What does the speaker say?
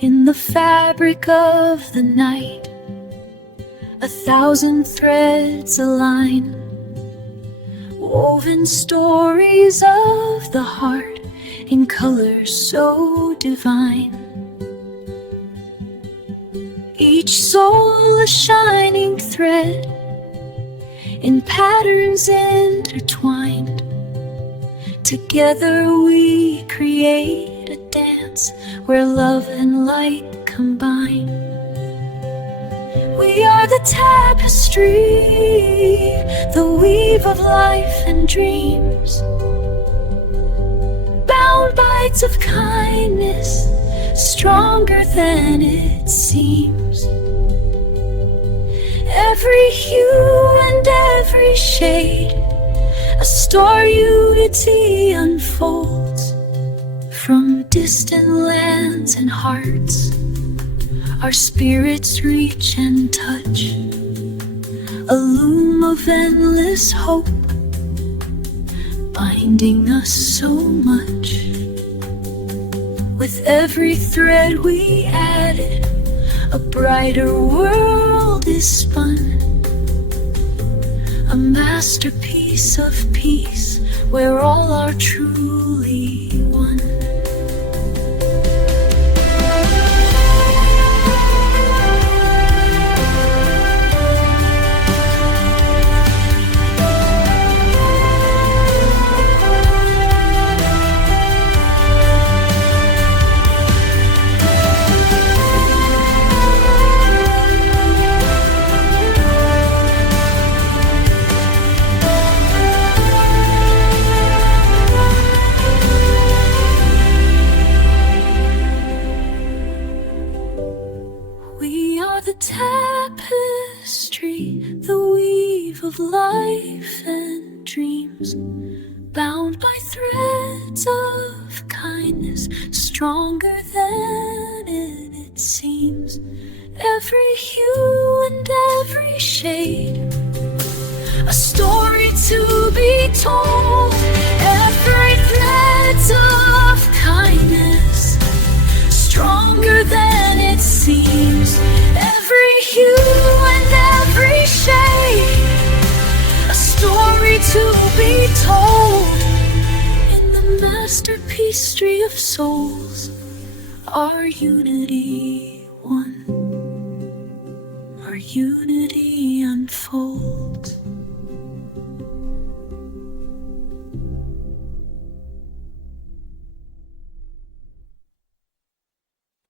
In the fabric of the night, 1,000 threads align, woven stories of the heart in colors so divine. Each soul a shining thread, in patterns intertwined. Together we create a dance where love and light combine. We are the tapestry, the weave of life and dreams, bound by ties of kindness, stronger than it seems. Every hue and every shade, a story unity unfolds. From distant lands and hearts, our spirits reach and touch, a loom of endless hope, binding us so much. With every thread we added, a brighter world is spun, a masterpiece of peace where all are truly one. We are the tapestry, the weave of life and dreams, bound by threads of kindness, stronger than it seems. Every hue and every shade, a story to be told. Every thread of kindness, stronger than it seems. Every hue and every shade, a story to be told. In the masterpiece of souls, our unity one, our unity unfolds.